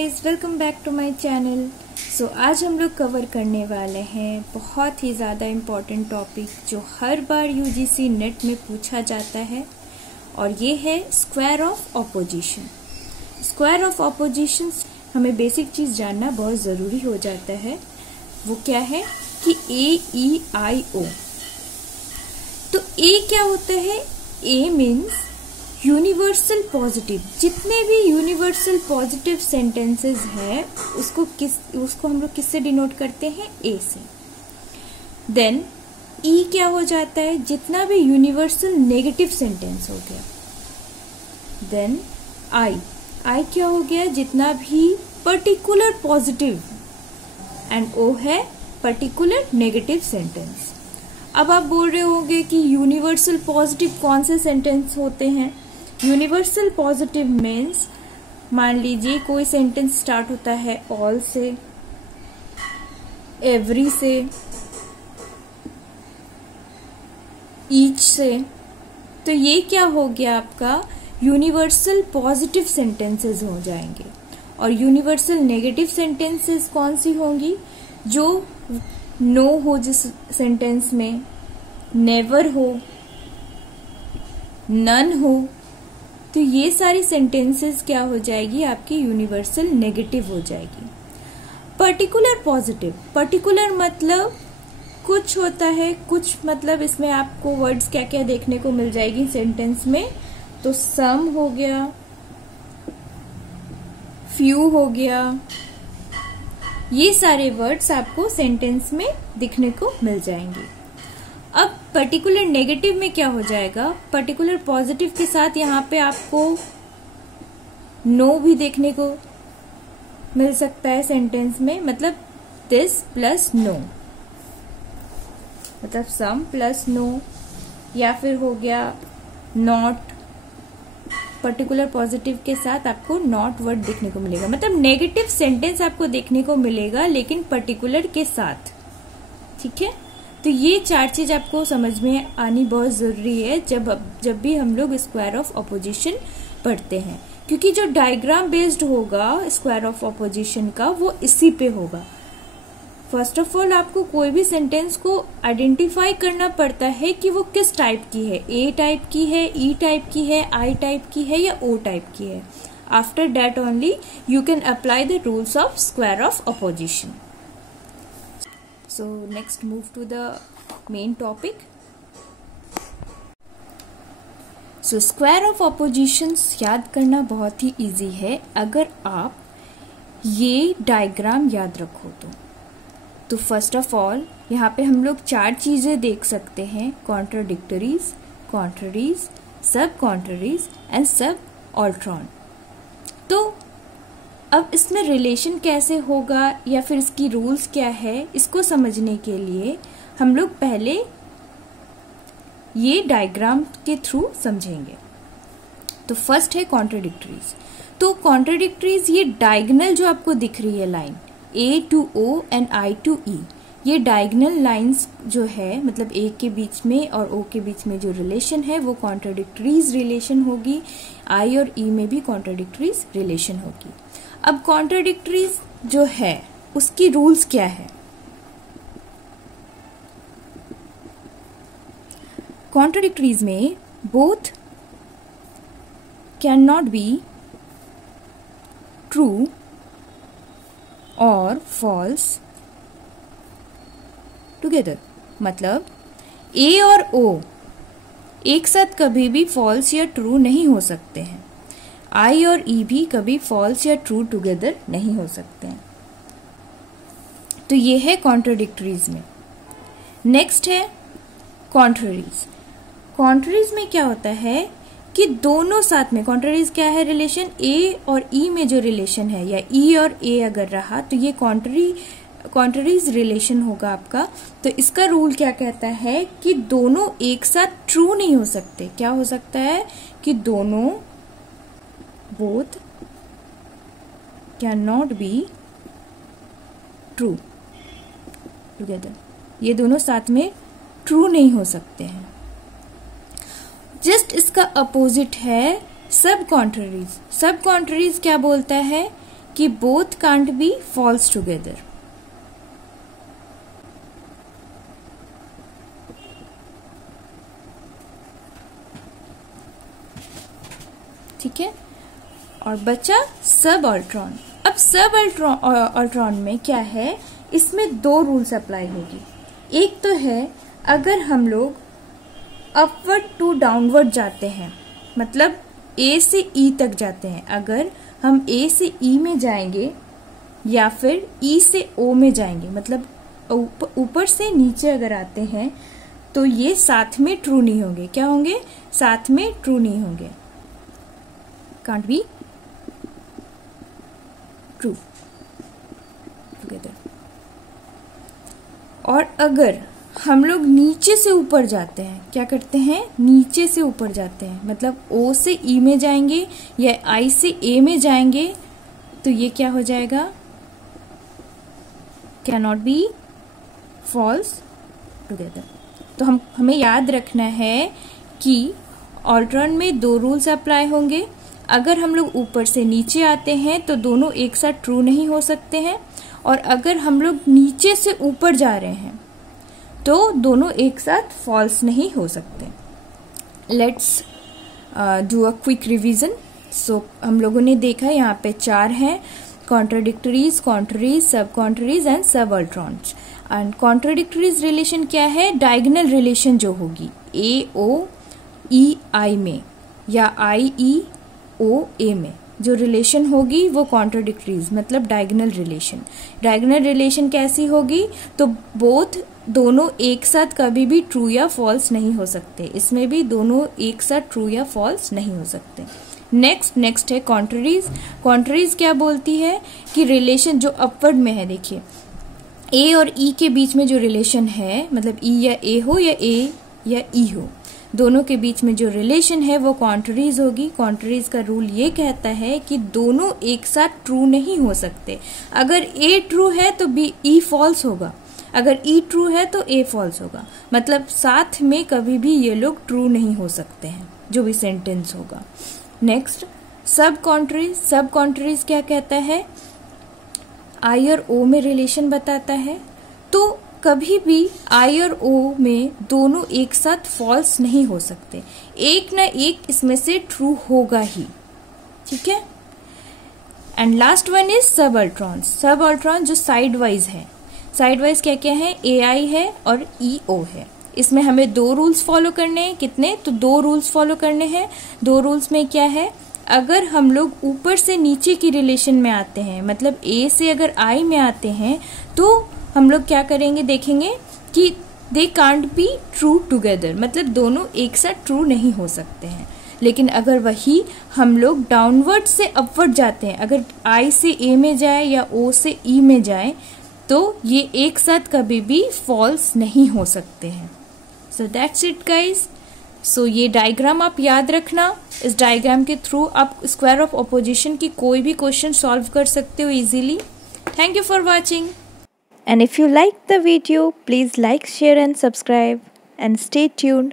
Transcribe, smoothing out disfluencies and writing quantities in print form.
Guys, welcome back to my channel. So आज हम लोग कवर करने वाले हैं बहुत ही ज़्यादा इम्पॉर्टेंट टॉपिक जो हर बार यूजीसी नेट में पूछा जाता है, और ये है square of opposition. Square of opposition हमें बेसिक चीज़ जानना बहुत ज़रूरी हो जाता है। वो क्या है कि AEIO। तो A क्या होता है? A means universal positive. जितने भी यूनिवर्सल पॉजिटिव सेंटेंसेस हैं उसको हम लोग किससे डिनोट करते हैं? A से। देन E क्या हो जाता है? जितना भी यूनिवर्सल नेगेटिव सेंटेंस हो गया। देन I क्या हो गया? जितना भी पर्टिकुलर पॉजिटिव, एंड O है पर्टिकुलर नेगेटिव सेंटेंस। अब आप बोल रहे होंगे कि यूनिवर्सल पॉजिटिव कौन से सेंटेंस होते हैं? यूनिवर्सल पॉजिटिव मीन्स, मान लीजिए कोई सेंटेंस स्टार्ट होता है ऑल से, एवरी से, ईच से, तो ये क्या हो गया आपका? यूनिवर्सल पॉजिटिव सेंटेंसेस हो जाएंगे। और यूनिवर्सल नेगेटिव सेंटेंसेस कौन सी होंगी? जो नो हो जिस सेंटेंस में, नेवर हो, नन हो, तो ये सारी सेंटेंसेस क्या हो जाएगी? आपकी यूनिवर्सल नेगेटिव हो जाएगी। पर्टिकुलर पॉजिटिव, पर्टिकुलर मतलब कुछ होता है, कुछ मतलब इसमें आपको वर्ड्स क्या क्या देखने को मिल जाएगी सेंटेंस में? तो सम हो गया, फ्यू हो गया, ये सारे वर्ड्स आपको सेंटेंस में दिखने को मिल जाएंगे। अब पर्टिकुलर नेगेटिव में क्या हो जाएगा? पर्टिकुलर पॉजिटिव के साथ यहाँ पे आपको नो भी देखने को मिल सकता है सेंटेंस में, मतलब दिस प्लस नो, मतलब सम प्लस नो, या फिर हो गया नॉट। पर्टिकुलर पॉजिटिव के साथ आपको नॉट वर्ड देखने को मिलेगा, मतलब नेगेटिव सेंटेंस आपको देखने को मिलेगा लेकिन पर्टिकुलर के साथ। ठीक है, तो ये चार चीज आपको समझ में आनी बहुत जरूरी है जब भी हम लोग स्क्वायर ऑफ ऑपोजिशन पढ़ते हैं, क्योंकि जो डायग्राम बेस्ड होगा स्क्वायर ऑफ ऑपोजिशन का वो इसी पे होगा। फर्स्ट ऑफ ऑल आपको कोई भी सेंटेंस को आइडेंटिफाई करना पड़ता है कि वो किस टाइप की है, A टाइप की है, E टाइप की है, I टाइप की है या O टाइप की है। After that only you can apply the rules of square of opposition. So next move to the main topic. So square of oppositions याद करना बहुत ही easy है अगर आप ये डायग्राम याद रखो तो फर्स्ट ऑफ ऑल यहाँ पे हम लोग चार चीजें देख सकते हैं: contradictories, contraries, subcontraries and सब ऑल्ट्रॉन। तो अब इसमें रिलेशन कैसे होगा या फिर इसकी रूल्स क्या है, इसको समझने के लिए हम लोग पहले ये डायग्राम के थ्रू समझेंगे। तो फर्स्ट है कॉन्ट्राडिक्टरीज। तो कॉन्ट्राडिक्टरीज ये डायगोनल जो आपको दिख रही है line A to O and I to E, ये डायगोनल लाइंस जो है, मतलब A के बीच में और O के बीच में जो रिलेशन है वो कॉन्ट्राडिक्टरीज रिलेशन होगी। I और E में भी कॉन्ट्राडिक्टरीज रिलेशन होगी। अब कॉन्ट्राडिक्टरीज जो है उसकी रूल्स क्या है? कॉन्ट्राडिक्टरीज में both can not be true और फॉल्स टुगेदर, मतलब A और O एक साथ कभी भी फॉल्स या ट्रू नहीं हो सकते हैं। I और E भी कभी फॉल्स या ट्रू टुगेदर नहीं हो सकते हैं। तो ये है कॉन्ट्राडिक्टरीज में। नेक्स्ट है कॉन्ट्ररीज। कॉन्ट्ररीज में क्या होता है कि दोनों साथ में, कॉन्ट्ररीज क्या है? रिलेशन A और E में जो रिलेशन है, या E और A अगर रहा तो ये कॉन्ट्ररीज रिलेशन होगा आपका। तो इसका रूल क्या कहता है कि दोनों एक साथ ट्रू नहीं हो सकते। क्या हो सकता है कि दोनों both cannot be true together, ये दोनों साथ में ट्रू नहीं हो सकते हैं। जस्ट इसका अपोजिट है सब कॉन्ट्ररीज। सब कॉन्ट्ररीज क्या बोलता है कि both can't be false together. ठीक है, और बचा सब ऑल्ट्रॉन। अब सब ऑल्ट्रॉन में क्या है, इसमें दो रूल्स अप्लाई होगी। एक तो है अगर हम लोग अपवर्ड टू डाउनवर्ड जाते हैं, मतलब ए से ई तक जाते हैं, अगर हम ए से ई में जाएंगे या फिर ई से ओ में जाएंगे, मतलब ऊपर से नीचे अगर आते हैं, तो ये साथ में ट्रू नहीं होंगे। क्या होंगे? साथ में ट्रू नहीं होंगे। Can't be true together. और अगर हम लोग नीचे से ऊपर जाते हैं, क्या करते हैं? नीचे से ऊपर जाते हैं, मतलब ओ से ई में जाएंगे या आई से ए में जाएंगे, तो ये क्या हो जाएगा? Can not be falls together. तो हमें याद रखना है कि ऑल्ट्रॉन में दो रूल्स अप्लाई होंगे। अगर हम लोग ऊपर से नीचे आते हैं तो दोनों एक साथ ट्रू नहीं हो सकते हैं, और अगर हम लोग नीचे से ऊपर जा रहे हैं तो दोनों एक साथ फॉल्स नहीं हो सकते। Let's do a quick revision. So हम लोगों ने देखा यहाँ पे 4 हैं, contradictories, contraries, subcontraries and subalterns. And कॉन्ट्राडिक्टरीज relation क्या है? डायगोनल रिलेशन जो होगी ए ओ ई आई में या आई ई ओ ए में जो रिलेशन होगी वो कॉन्ट्राडिक्टरीज, मतलब डायगोनल रिलेशन। डायगोनल रिलेशन कैसी होगी? तो बोथ दोनों एक साथ कभी भी ट्रू या फॉल्स नहीं हो सकते। इसमें भी दोनों एक साथ ट्रू या फॉल्स नहीं हो सकते। नेक्स्ट है कॉन्ट्ररीज। कॉन्ट्ररीज क्या बोलती है कि रिलेशन जो अपवर्ड में है, देखिए ए और ई के बीच में जो रिलेशन है, मतलब ई या ए हो या ए या ई हो, दोनों के बीच में जो रिलेशन है वो कॉन्ट्ररीज होगी। कॉन्ट्ररीज का रूल ये कहता है कि दोनों एक साथ ट्रू नहीं हो सकते। अगर ए ट्रू है तो बी ई फॉल्स होगा, अगर ई ट्रू है तो ए फॉल्स होगा, मतलब साथ में कभी भी ये लोग ट्रू नहीं हो सकते हैं, जो भी सेंटेंस होगा। नेक्स्ट सब कॉन्ट्ररीज। सब कॉन्ट्ररीज क्या कहता है? आई और ओ में रिलेशन बताता है, तो कभी भी आई और ओ में दोनों एक साथ फॉल्स नहीं हो सकते, एक ना एक इसमें से ट्रू होगा ही। ठीक है, एंड लास्ट वन इज सब ऑल्ट्रॉन। सब ऑल्ट्रॉन जो साइड वाइज है, साइड वाइज क्या क्या है? ए आई है और ई ओ है। इसमें हमें दो रूल्स फॉलो करने हैं। कितने? तो 2 रूल्स फॉलो करने हैं। 2 रूल्स में क्या है? अगर हम लोग ऊपर से नीचे की रिलेशन में आते हैं, मतलब ए से अगर आई में आते हैं, तो हम लोग क्या करेंगे? देखेंगे कि they can't be true together, मतलब दोनों एक साथ ट्रू नहीं हो सकते हैं। लेकिन अगर वही हम लोग डाउनवर्ड से अपवर्ड जाते हैं, अगर आई से ए में जाए या ओ से ई में जाए, तो ये एक साथ कभी भी फॉल्स नहीं हो सकते हैं। So that's it guys. So ये डायग्राम आप याद रखना। इस डायग्राम के थ्रू आप स्क्वायर ऑफ अपोजिशन की कोई भी क्वेश्चन सॉल्व कर सकते हो easily. Thank you for watching. And if you liked the video, please like, share and subscribe and stay tuned.